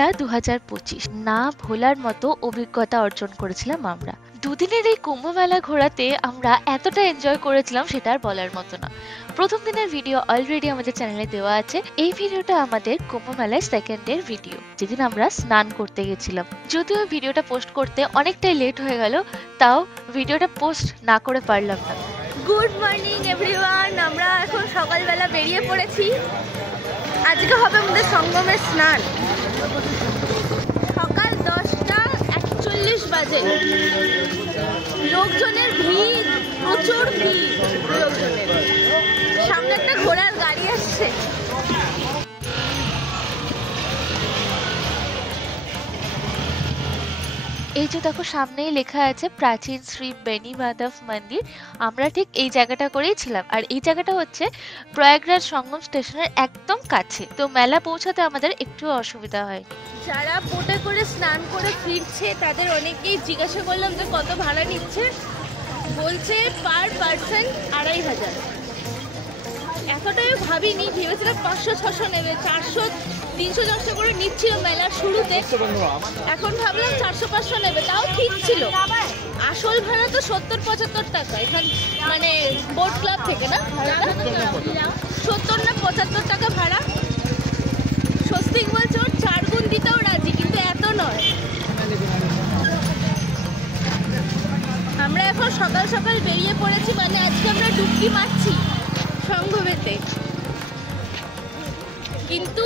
মেলা 2025 না ভোলার মতো অভিজ্ঞতা অর্জন করেছিলাম আমরা। দুদিনের এই কুম্ভ মেলা ঘোরাতে আমরা এতটা এনজয় করেছিলাম সেটা আর বলার মতো না। প্রথম দিনের ভিডিও অলরেডি আমাদের চ্যানেলে দেওয়া আছে। এই ভিডিওটা আমাদের কুম্ভ মেলায় সেকেন্ড ডের ভিডিও, যেদিন আমরা স্নান করতে গেছিলাম। যদিও ভিডিওটা পোস্ট করতে অনেকটাই লেট হয়ে গেল, তাও ভিডিওটা পোস্ট না করে পারলাম না। গুড মর্নিং এভরিওয়ান, আমরা এখন সকালবেলা বেরিয়ে পড়েছি। আজকে হবে আমাদের সঙ্গমের স্নান। সকাল 10:41 বাজে। লোকজনের ভিড়, প্রচুর ভিড় লোকজনের। সামনে একটা ঘোড়ার গাড়ি আসছে। এই যে দেখো, সামনেই লেখা আছে প্রাচীন শ্রী বেনি মাধব মন্দির। আমরা ঠিক এই জায়গাটা করেই ছিলাম, আর এই জায়গাটা হচ্ছে প্রয়াগরাজ সঙ্গম স্টেশনের একদম কাছে। তো মেলা পৌঁছাতে আমাদের একটু অসুবিধা হয়। যারা বোটে করে স্নান করে ফিরছে তাদের অনেকেই জিজ্ঞাসা করলাম যে কত ভাড়া নিচ্ছে। বলছে পার পার্সন 2500। এতটাই ভাবিনি, ভেবেছিলাম 500-600 নেবে, 400-300 করে নিচ্ছিল মেলার শুরুতে। এখন ভাবলাম 400-500 নেবে, তাও ঠিক ছিল। আসল ভাড়া তো 70-75 টাকা এখান, মানে বোট ক্লাব থেকে না, ভাড়াটা 70 না 75 টাকা ভাড়া। স্বস্তিক বলছে ওর 4 গুণ দিতেও রাজি, কিন্তু এত নয়। আমরা এখন সকাল সকাল বেরিয়ে পড়েছি, মানে আজকে আমরা ডুবকি মারছি সঙ্গমেতে। কিন্তু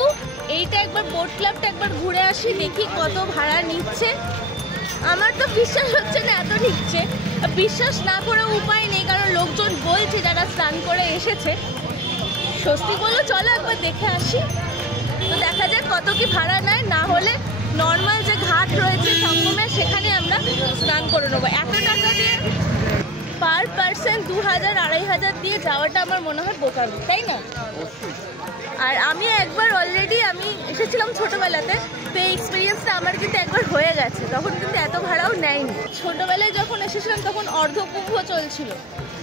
এইটা একবার বোট ক্লাবটা একবার ঘুরে আসি, দেখি কত ভাড়া নিচ্ছে। আমার তো বিশ্বাস হচ্ছে না এত নিচ্ছে। বিশ্বাস না করে উপায় নেই, কারণ লোকজন বলছে যারা স্নান করে এসেছে। স্বস্তি বললো চলো একবার দেখে আসি। তো দেখা যাক কত কি ভাড়া নেয়, না হলে নর্মাল যে ঘাট রয়েছে সঙ্গমে সেখানে আমরা স্নান করে নেবো। এত টাকা দিয়ে পার পার্সন 2000-2500 দিয়ে যাওয়াটা আমার মনে হয় বোকামি, তাই না? আর আমি একবার অলরেডি আমি এসেছিলাম ছোটোবেলাতে, তো এই এক্সপিরিয়েন্সটা আমার কিন্তু একবার হয়ে গেছে। তখন কিন্তু এত ভাড়াও নেয়নি। ছোটোবেলায় যখন এসেছিলাম তখন অর্ধকুম্ভ চলছিল,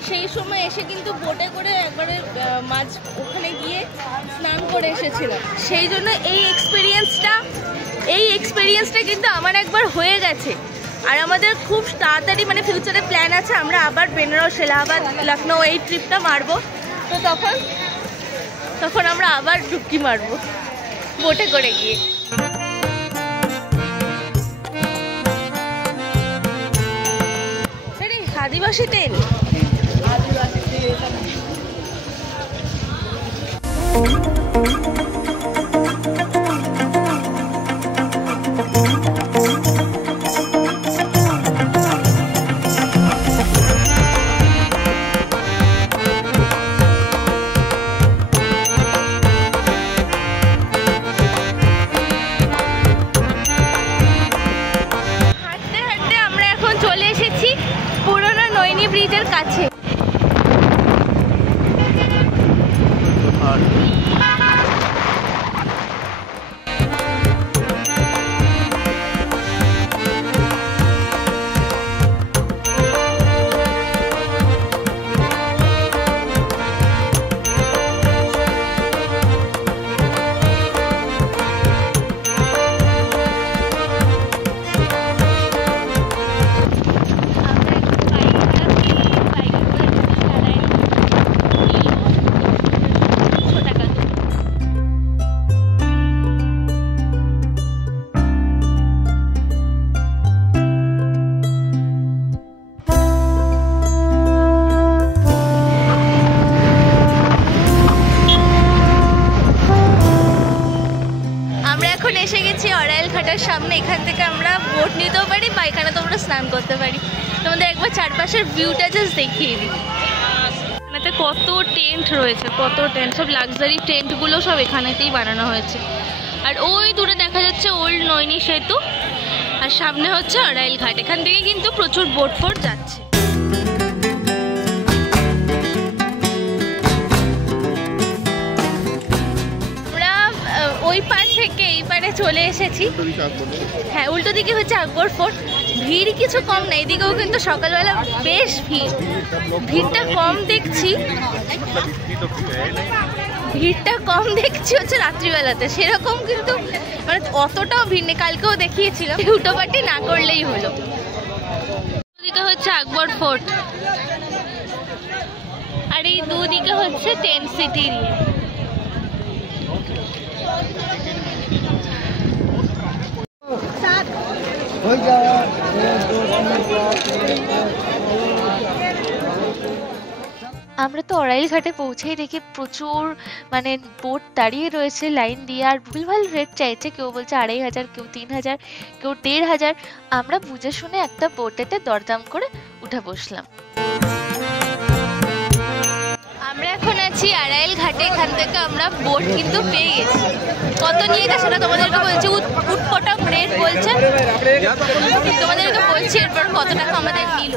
সেই সময় এসে কিন্তু বোটে করে একবারে মাঝ ওখানে গিয়ে স্নান করে এসেছিলাম। সেই জন্য এই এক্সপিরিয়েন্সটা কিন্তু আমার একবার হয়ে গেছে। আর আমাদের খুব তাড়াতাড়ি মানে ফিউচারে প্ল্যান আছে, আমরা আবার বেনারস, এলাহাবাদ, লখনৌ এই ট্রিপটা মারবো। তো তখন আমরা আবার ডুবকি মারবো বোটে করে গিয়ে। আদিবাসী তেল ব্রিজের কাছে। সামনে এখান থেকে আমরা বোট নিতেও পারি বা এখানে তোমরা স্নান করতে পারি। তোমাদের একবার চারপাশের ভিউটা জাস্ট দেখিয়ে দিই। এখানেতে কত টেন্ট রয়েছে, কত টেন্ট, সব লাক্সারি টেন্টগুলো সব এখানেতেই বানানো হয়েছে। আর ওই দূরে দেখা যাচ্ছে ওল্ড নৈনি সেতু, আর সামনে হচ্ছে অরাইল ঘাট। এখান থেকে কিন্তু প্রচুর বোট ফোট যাচ্ছে। ওই পার থেকে এই পারে চলে এসেছি। হ্যাঁ, উল্টো দিকে হচ্ছে আকবর ফোর্ট। ভিড় কিছু কম না, এদিকেও কিন্তু সকালবেলা বেশ ভিড়। ভিড়টা কম দেখছি, ভিড়টা কম দেখছি হচ্ছে রাত্রিবেলাতে, সেরকম কিন্তু মানে অতটাও ভিড় নেই। কালকেও দেখিয়েছিলাম, হুটোপাটি না করলেই হলো। ওদিকে হচ্ছে আকবর ফোর্ট, আর এই দুদিকে হচ্ছে টেন্ট সিটি। আমরা তো অরাইল ঘাটে পৌঁছেই দেখি প্রচুর মানে বোট দাঁড়িয়ে রয়েছে লাইন দিয়ে, আর ভুলভাল রেট চাইছে, কেউ বলছে 2500, কেউ 3000, কেউ 1500। আমরা বুঝে শুনে একটা বোটেতে দরদাম করে উঠে বসলাম। আমরা এখন আছি আড়াইল ঘাটে, এখান থেকে আমরা বোট কিন্তু পেয়ে গেছি। কত নিয়েছে সেটা তোমাদেরকে বলছি, উটপটাম রেট বলছে, তোমাদেরকে বলছি এরপর কত টাকা আমাদের নিল।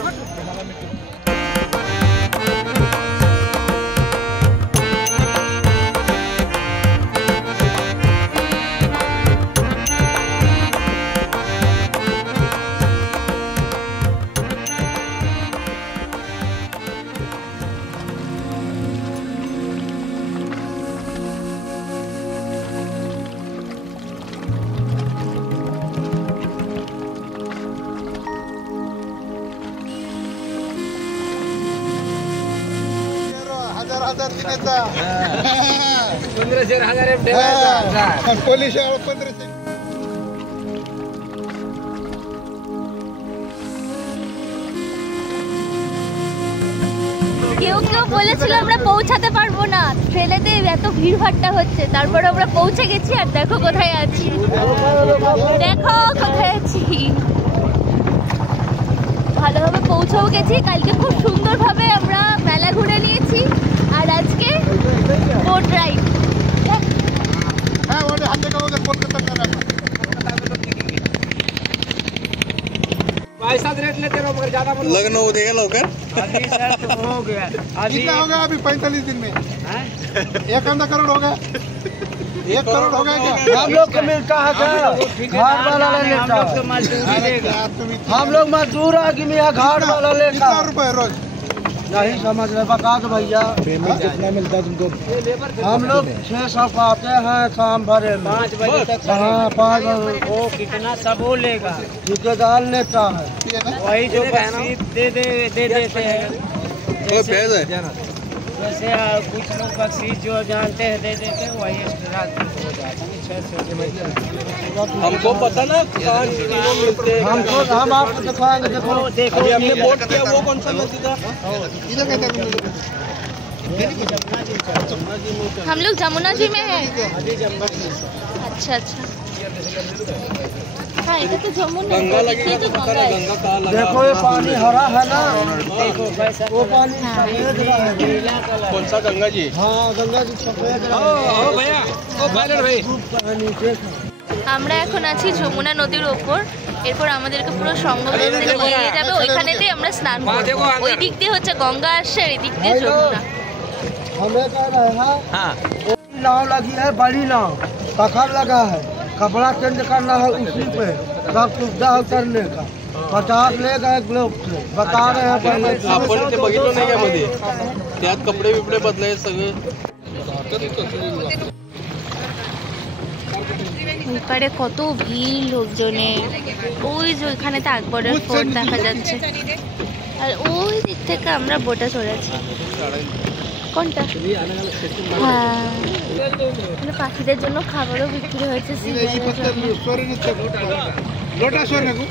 কেউ কেউ বলেছিল আমরা পৌঁছাতে পারবো না, ট্রেনেতে এত ভিড়ভাট্টা হচ্ছে, তারপরে আমরা পৌঁছে গেছি। আর দেখো কোথায় আছি, দেখো কোথায় আছি। ভালোভাবে পৌঁছেও গেছি, কালকে খুব সুন্দরভাবে আমরা মেলা ঘুরে নিয়েছি, আর আজকে বোট রাইড। लखनऊ देगा लौकर हो गया कितना होगा अभी 45 दिन में 1 करोड़ होगा 1 करोड़ हो गया क्या? हम लोग को मिलता है घाट वाला लेता है, हम लोग मजदूर आदमी है, घाट वाला लेता है। रुपए रोज नहीं समझ रहे, बता दो भैया कितना मिलता है तुमको? हम लोग 600 का आते हैं शाम भरे 5 बजे तक। हाँ 5 बजे। वो कितना सब वो लेगा, ठेकेदार लेता है, वही जो बसीद दे देते हैं। जैसे कुछ लोग बसीद जो जानते हैं दे देते हैं, वही एक्स्ट्रा हो जाता है 600। हमको पता ना हमको हम आपको दिखाएंगे। देखो अभी हमने बोट किया, वो कौन सा नदी था? हम लोग जमुना जी में हैं। अच्छा अच्छा, हाँ इधर तो जमुना गंगा लगी ये तो गंगा है। गंगा कहाँ लगा? देखो ये पानी हरा है ना, देखो वो पानी सफेद है। कौन सा गंगा जी? हाँ गंगा जी सफेद भैया ओ पायलट भाई नीचे। আমরা এখন আছি যমুনা নদীর ওপর, এরপর আমাদেরকে পুরো সঙ্গমের দিকে নিয়ে যাবে, ওইখানেতেই আমরা স্নান করব। ওই দিক দিয়ে হচ্ছে গঙ্গা আসছে, আর এই দিক দিয়ে যমুনা। हमें कह रहे हैं नाव लगी है, बड़ी नाव, पत्थर लगा है, कपड़ा चेंज करना है उसी पे, सब सुविधा है करने का। 50 लेगा एक लोग से, बता रहे हैं पहले। आपण ते बघितलं नाही का मध्ये, त्यात कपडे बिपडे बदलाय सगळे। এপারে কত ভিড় লোকজনের, ওই যে ওইখানেতে আকবরের ফোর্ট দেখা যাচ্ছে, আর ওই দিক থেকে আমরা বোটে চড়েছি। কোনটা? হ্যাঁ, মানে পাখিদের জন্য খাবারও বিক্রি হয়েছে, সিরিয়ালের জন্য। लोटा सोर को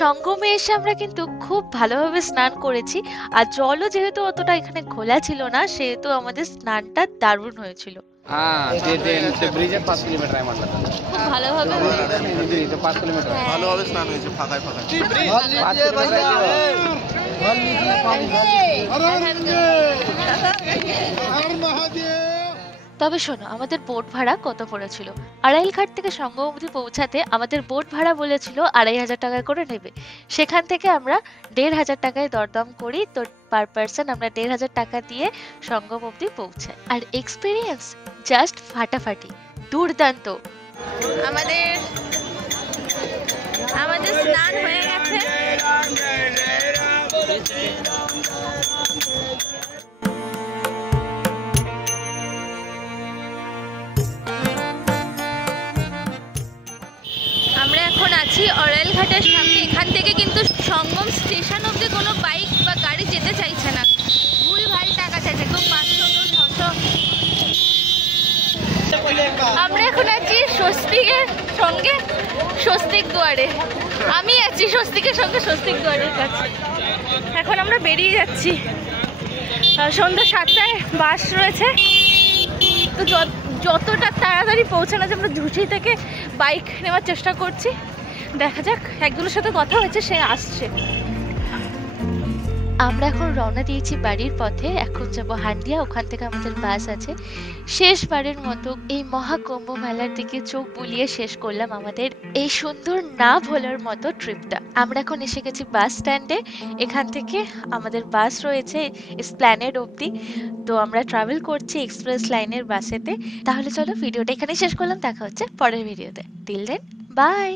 সঙ্গমে এসে আমরা কিন্তু খুব ভালোভাবে স্নান করেছি, আর জলও যেহেতু অতটা এখানে ঘোলা ছিল না, সেহেতু আমাদের স্নানটা দারুণ হয়েছিল। ते ब्रिज 5 किलोमीटर आहे म्हटलं খুব ভালোভাবে तर 5 किलोमीटर आहे ভালোভাবে স্নান হয়েছে ফাঁকায় ফাঁকায়। তবে শোনো, আমাদের বোট ভাড়া কত পড়েছিল। আড়াইলঘাট থেকে সঙ্গম অবধি পৌঁছাতে আমাদের বোট ভাড়া বলেছিল 2500 টাকা করে নেবে। সেখান থেকে আমরা 1500 টাকায় দরদাম করি, তো পার পার্সন আমরা 1500 টাকা দিয়ে সঙ্গম অবধি পৌঁছাই। আর এক্সপিরিয়েন্স জাস্ট ফাটাফাটি, দুর্দান্ত। আমাদের আমাদের স্নান হয়ে গেছে। আমরা এখন আছি অরাইল ঘাটের সামনে। এখান থেকে কিন্তু সঙ্গম স্টেশন অব্দি কোনো বাইক বা গাড়ি যেতে চাইছে না, ভুল ভাল টাকা চাইছে, কেউ 500 কেউ 600। আমরা এখন আছি স্বস্তিকের সঙ্গে স্বস্তিক দুয়ারে। আমি আছি স্বস্তিকের সঙ্গে স্বস্তিক দুয়ারের কাছে। এখন আমরা বেরিয়ে যাচ্ছি। সন্ধ্যা 7টায় বাস রয়েছে, তো যতটা তাড়াতাড়ি পৌঁছানো যায় আমরা ঝুঁচি থেকে বাইক নেওয়ার চেষ্টা করছি। দেখা যাক, একজনের সাথে কথা হয়েছে, সে আসছে। আমরা এখন রওনা দিয়েছি বাড়ির পথে। এখন যাব হান্ডিয়া, ওখান থেকে আমাদের বাস আছে। শেষবারের মতো এই মহাকুম্ভ মেলার দিকে চোখ বুলিয়ে শেষ করলাম আমাদের এই সুন্দর না ভোলার মতো ট্রিপটা। আমরা এখন এসে গেছি বাস স্ট্যান্ডে। এখান থেকে আমাদের বাস রয়েছে এসপ্ল্যানেড অবধি, তো আমরা ট্রাভেল করছি এক্সপ্রেস লাইনের বাসেতে। তাহলে চলো ভিডিওটা এখানে শেষ করলাম, দেখা হচ্ছে পরের ভিডিওতে। Till then, by.